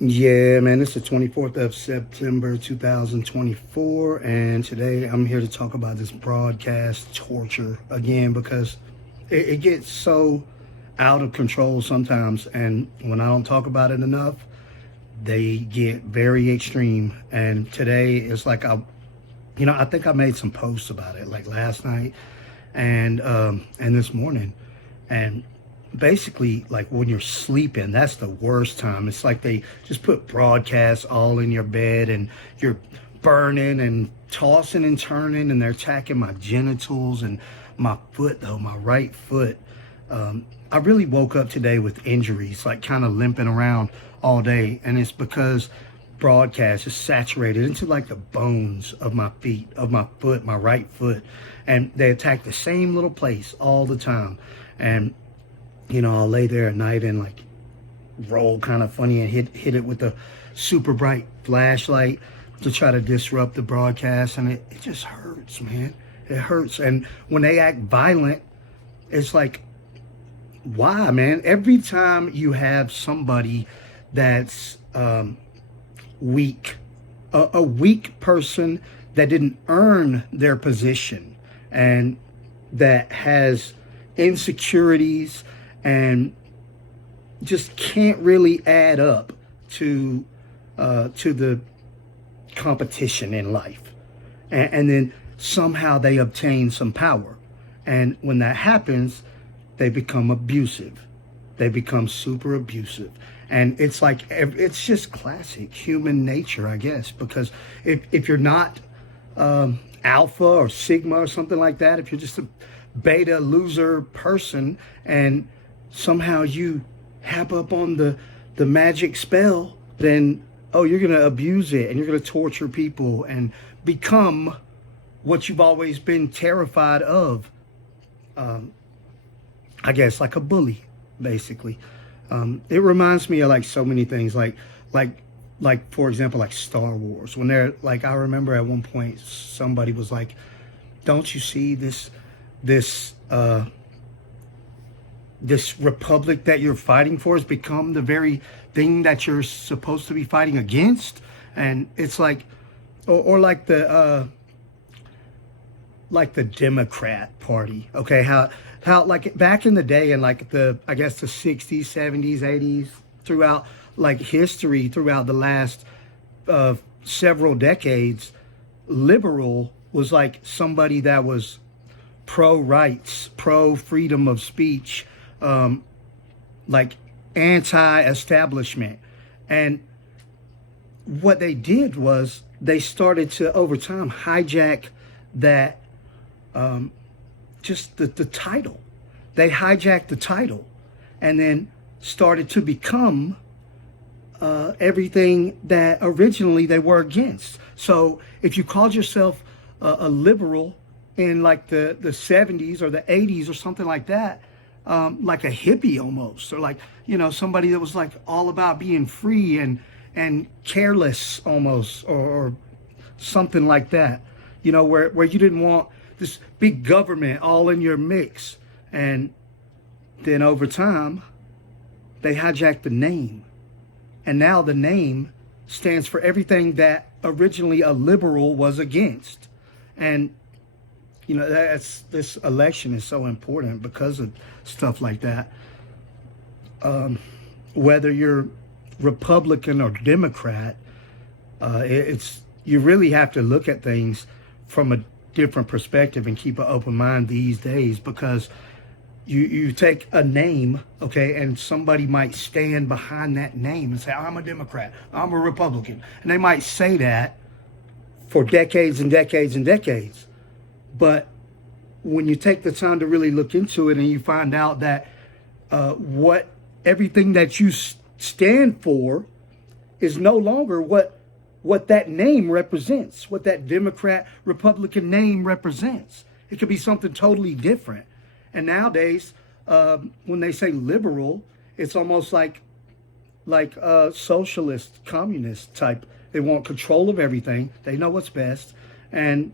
Yeah, man, it's the 24th of September 2024, and today I'm here to talk about this broadcast torture again because it gets so out of control sometimes, and when I don't talk about it enough, they get very extreme. And today it's like I think I made some posts about it like last night and this morning, and basically like when you're sleeping, that's the worst time. It's like they just put broadcasts all in your bed and you're burning and tossing and turning, and they're attacking my genitals and my foot, though my right foot. I really woke up today with injuries, like kind of limping around all day, and it's because broadcast is saturated into like the bones of my feet, of my foot, my right foot, and they attack the same little place all the time. And I'll lay there at night and like roll kind of funny and hit it with a super bright flashlight to try to disrupt the broadcast, and it just hurts, man. It hurts. And when they act violent, it's like, why, man? Every time you have somebody that's weak, a weak person that didn't earn their position and that has insecurities and just can't really add up to the competition in life, and then somehow they obtain some power, and when that happens, they become abusive. They become super abusive, and it's like it's just classic human nature, I guess, because if you're not alpha or sigma or something like that, if you're just a beta loser person and somehow you hap up on the magic spell, then you're going to abuse it and you're going to torture people and become what you've always been terrified of. I guess like a bully, basically. It reminds me of like so many things, like for example, like Star Wars. When they're like, I remember at one point somebody was like, "Don't you see this republic that you're fighting for has become the very thing that you're supposed to be fighting against?" And it's like, or like the Democrat Party. Okay, how like back in the day, in like I guess the 60s, 70s, 80s, throughout like history, throughout the last several decades, liberal was like somebody that was pro rights, pro freedom of speech, like anti-establishment. And what they did was they started to over time hijack that, just the title. They hijacked the title and then started to become everything that originally they were against. So if you called yourself a liberal in like the 70s or the 80s or something like that, like a hippie almost, or like, somebody that was like all about being free and careless almost, or something like that, where you didn't want this big government all in your mix. And then over time, they hijacked the name. And now the name stands for everything that originally a liberal was against. And this election is so important because of stuff like that. Whether you're Republican or Democrat, you really have to look at things from a different perspective and keep an open mind these days, because you take a name, okay, and somebody might stand behind that name and say, "I'm a Democrat, I'm a Republican," and they might say that for decades and decades and decades. But when you take the time to really look into it and you find out that what everything that you stand for is no longer what that name represents, what that Democrat Republican name represents. It could be something totally different. And nowadays, when they say liberal, it's almost like socialist, communist type. They want control of everything. They know what's best, and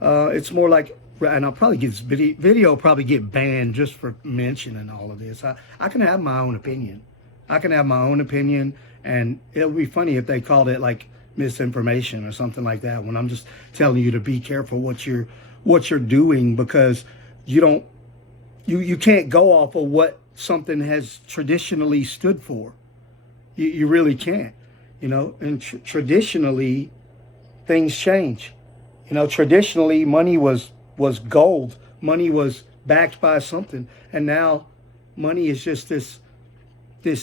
it's more like. And I'll probably get this video probably get banned just for mentioning all of this. I can have my own opinion. I can have my own opinion, And it would be funny if they called it like misinformation or something like that, when I'm just telling you to be careful what you're doing, because you don't you can't go off of what something has traditionally stood for. You really can't, and traditionally things change. Traditionally money was gold. Money was backed by something, and now money is just this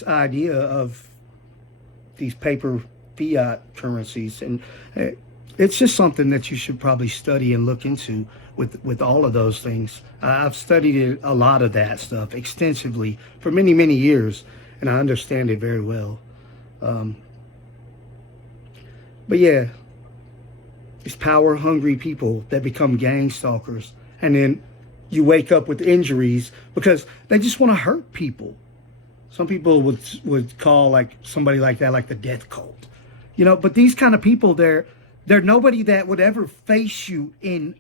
idea of these paper fiat currencies, and it's just something that you should probably study and look into with all of those things. I've studied a lot of that stuff extensively for many years, and I understand it very well. But yeah, these power hungry people that become gang stalkers, and then you wake up with injuries because they just want to hurt people. Some people would call like somebody like that like the death cult, But these kind of people, they're nobody that would ever face you in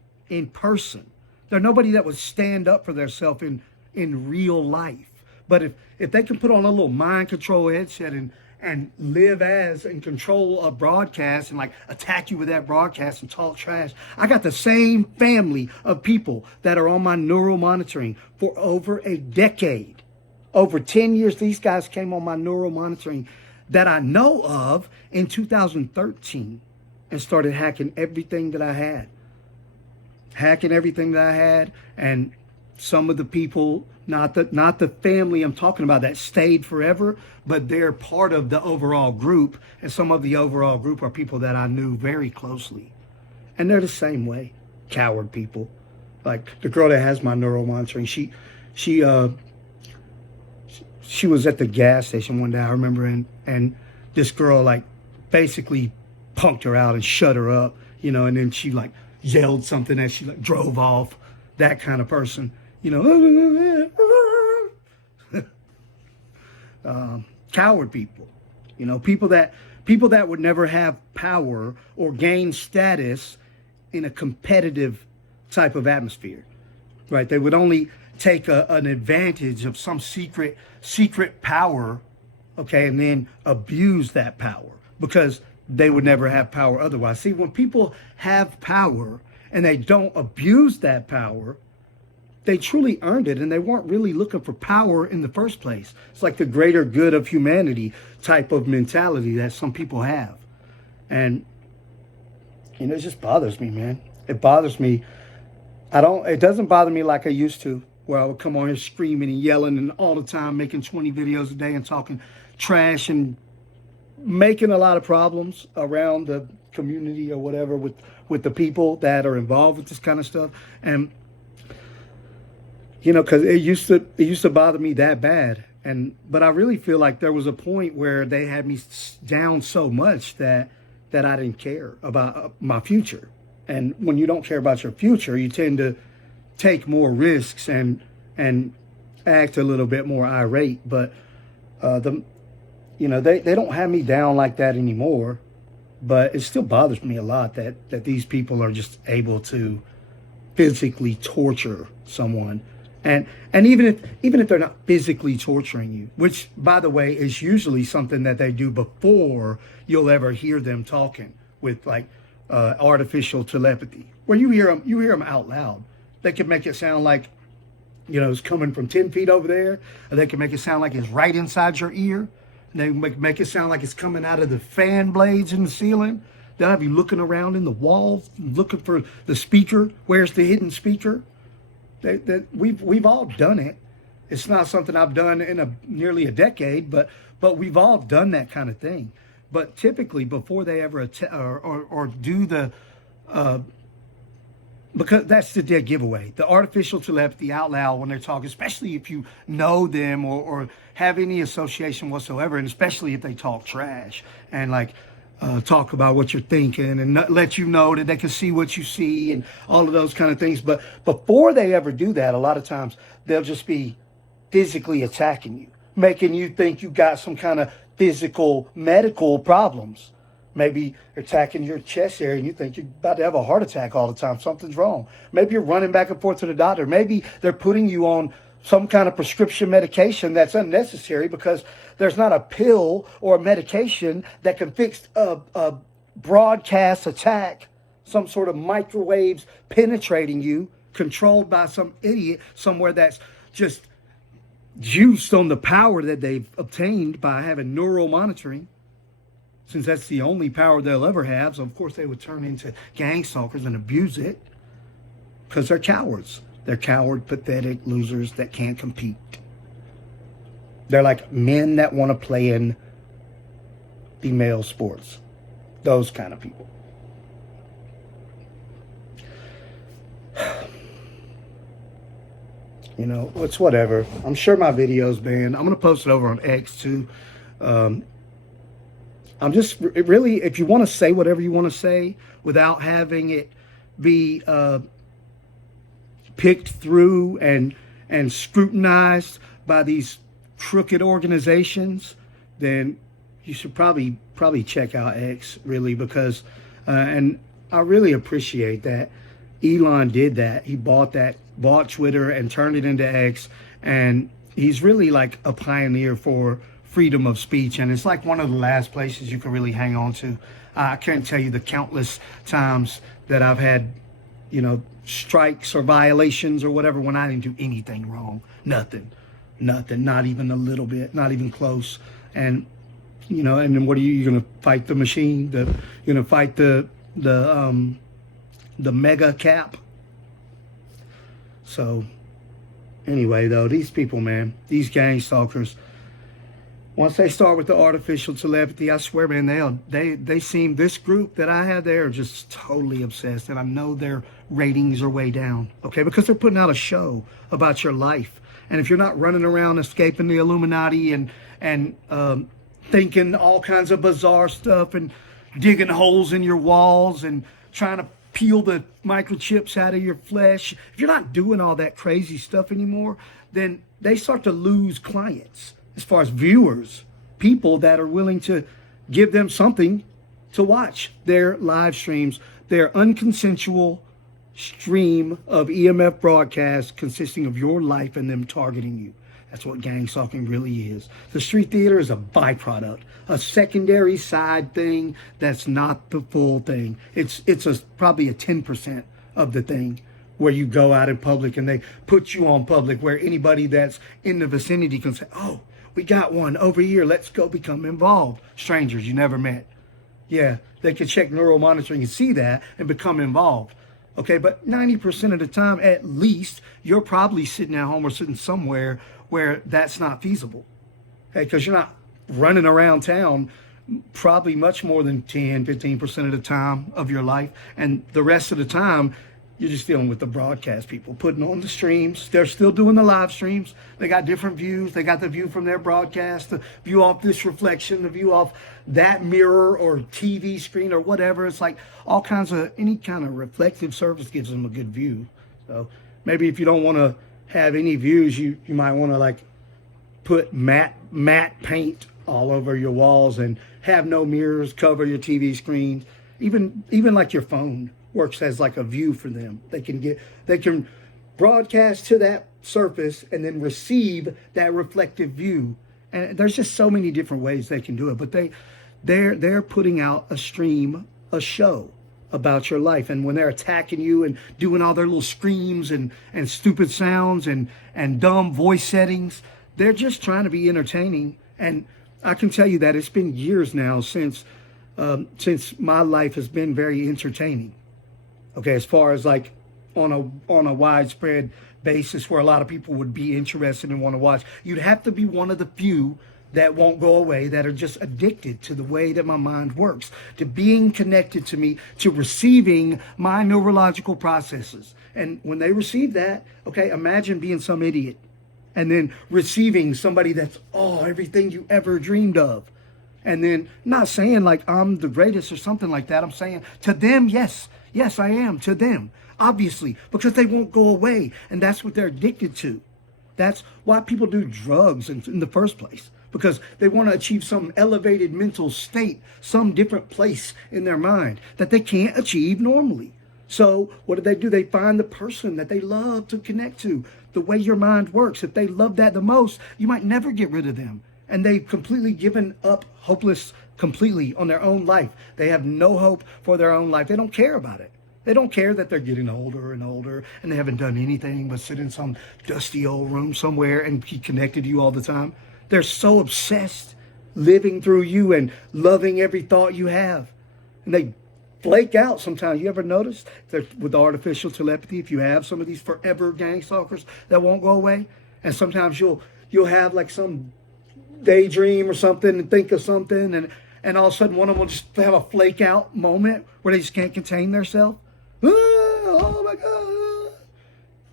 person. They're nobody that would stand up for themselves in real life. But if they can put on a little mind control headset and live as and control a broadcast and like attack you with that broadcast and talk trash, I got the same family of people that are on my neural monitoring for over a decade. Over 10 years, these guys came on my neural monitoring that I know of in 2013 and started hacking everything that I had. And some of the people, not the family I'm talking about that stayed forever, but they're part of the overall group. And some of the overall group are people that I knew very closely. And they're the same way. Coward people. Like the girl that has my neural monitoring, she was at the gas station one day, I remember, and this girl like basically punked her out and shut her up, and then she like yelled something as she like drove off. That kind of person, coward people, people that would never have power or gain status in a competitive type of atmosphere, right? They would only take an advantage of some secret power, okay, and then abuse that power because they would never have power otherwise. See, when people have power and they don't abuse that power, they truly earned it, and they weren't really looking for power in the first place. It's like the greater good of humanity type of mentality that some people have. And it just bothers me, man. It bothers me. It doesn't bother me like I used to, where I would come on here screaming and yelling and all the time making 20 videos a day and talking trash and making a lot of problems around the community or whatever with the people that are involved with this kind of stuff. And because it used to bother me that bad. But I really feel like there was a point where they had me down so much that I didn't care about my future. And when you don't care about your future, you tend to take more risks and act a little bit more irate. But they don't have me down like that anymore. But it still bothers me a lot that these people are just able to physically torture someone. And even if they're not physically torturing you, which by the way is usually something that they do before you'll ever hear them talking with like artificial telepathy, where you hear them out loud. They can make it sound like it's coming from 10 feet over there, or they can make it sound like it's right inside your ear. And they make it sound like it's coming out of the fan blades in the ceiling. They'll have you looking around in the walls, looking for the speaker. Where's the hidden speaker? We've all done it. It's not something I've done in nearly a decade, but we've all done that kind of thing. But typically, before they ever or do the because that's the dead giveaway. The artificial telepathy out loud when they're talking, especially if you know them or have any association whatsoever, and especially if they talk trash and like talk about what you're thinking and let you know that they can see what you see and all of those kind of things. But before they ever do that, a lot of times they'll just be physically attacking you, making you think you got some kind of physical medical problems. Maybe attacking your chest area and you think you're about to have a heart attack all the time. Something's wrong. Maybe you're running back and forth to the doctor. Maybe they're putting you on some kind of prescription medication that's unnecessary, because there's not a pill or a medication that can fix a broadcast attack, some sort of microwaves penetrating you, controlled by some idiot somewhere that's just juiced on the power that they've obtained by having neural monitoring, since that's the only power they'll ever have. So of course they would turn into gang stalkers and abuse it, because they're cowards. They're coward, pathetic losers that can't compete. They're like men that want to play in female sports. Those kind of people. You know, it's whatever. I'm sure my video's banned. I'm going to post it over on X too. I'm just really, if you want to say whatever you want to say without having it be picked through and scrutinized by these crooked organizations, then you should probably check out X, really, because and I really appreciate that Elon did that. He bought Twitter and turned it into X, and he's really like a pioneer for freedom of speech, and it's like one of the last places you can really hang on to. I can't tell you the countless times that I've had, you know, strikes or violations or whatever when I didn't do anything wrong. Nothing, not even a little bit, not even close. And you know, and then what are you going to fight the machine? You're going to fight the mega cap. So anyway, though, these people, man, these gang stalkers, once they start with the artificial telepathy, I swear, man, they seem, this group that I have, they are just totally obsessed. And I know their ratings are way down, okay, because they're putting out a show about your life. And if you're not running around escaping the Illuminati and thinking all kinds of bizarre stuff and digging holes in your walls and trying to peel the microchips out of your flesh, if you're not doing all that crazy stuff anymore, then they start to lose clients as far as viewers, people that are willing to give them something to watch their live streams, their unconsensual stream of EMF broadcasts consisting of your life and them targeting you. That's what gang stalking really is. The street theater is a byproduct, a secondary side thing that's not the full thing. It's probably a 10% of the thing, where you go out in public and they put you on public, where anybody that's in the vicinity can say, oh, we got one over here, let's go become involved. Strangers you never met. Yeah, they can check neural monitoring and see that and become involved. Okay, but 90% of the time, at least, you're probably sitting at home or sitting somewhere where that's not feasible. Okay, because you're not running around town probably much more than 10, 15% of the time of your life. And the rest of the time, you're just dealing with the broadcast people putting on the streams. They're still doing the live streams. They got different views. They got the view from their broadcast, the view off this reflection, the view off that mirror or TV screen or whatever. It's like all kinds of, any kind of reflective surface gives them a good view. So maybe if you don't want to have any views, you might want to like put matte paint all over your walls and have no mirrors, cover your TV screens. Even like your phone works as like a view for them. They can broadcast to that surface and then receive that reflective view. And there's just so many different ways they can do it. But they're putting out a stream, a show about your life. And when they're attacking you and doing all their little screams and stupid sounds and dumb voice settings, they're just trying to be entertaining. And I can tell you that it's been years now since my life has been very entertaining. Okay, as far as like on a widespread basis where a lot of people would be interested and want to watch, you'd have to be one of the few that won't go away, that are just addicted to the way that my mind works, to being connected to me, to receiving my neurological processes. And when they receive that, okay, imagine being some idiot and then receiving somebody that's everything you ever dreamed of. And then, not saying like I'm the greatest or something like that. I'm saying to them, yes, I am, to them, obviously, because they won't go away. And that's what they're addicted to. That's why people do drugs in the first place, because they want to achieve some elevated mental state, some different place in their mind that they can't achieve normally. So what do? They find the person that they love to connect to. The way your mind works, if they love that the most, you might never get rid of them. And they've completely given up, hopeless completely on their own life. They have no hope for their own life. They don't care about it. They don't care that they're getting older and older and they haven't done anything but sit in some dusty old room somewhere and be connected to you all the time. They're so obsessed living through you and loving every thought you have. And they flake out sometimes. You ever notice that with artificial telepathy, if you have some of these forever gang stalkers that won't go away, and sometimes you'll have like some daydream or something and think of something, and all of a sudden one of them will just have a flake out moment where they just can't contain themselves. Oh my God.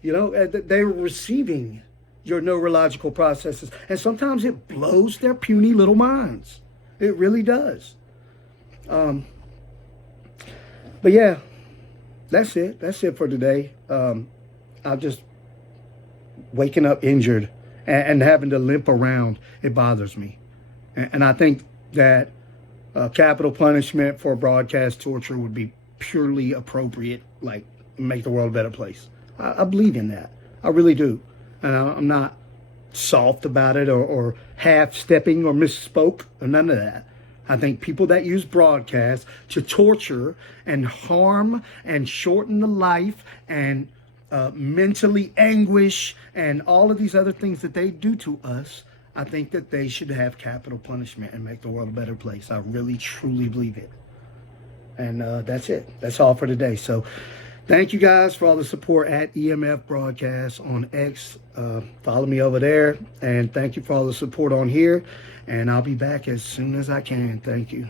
You know, they're receiving your neurological processes. And sometimes it blows their puny little minds. It really does. But yeah, that's it. That's it for today. I'm just waking up injured and having to limp around. It bothers me. And I think that capital punishment for broadcast torture would be purely appropriate, like make the world a better place. I believe in that. I really do. I'm not soft about it or half-stepping or misspoke or none of that. I think people that use broadcast to torture and harm and shorten the life and mentally anguish and all of these other things that they do to us, I think that they should have capital punishment and make the world a better place. I really, truly believe it. And that's it. That's all for today. So thank you guys for all the support at EMF Broadcast on X. Follow me over there. And thank you for all the support on here. And I'll be back as soon as I can. Thank you.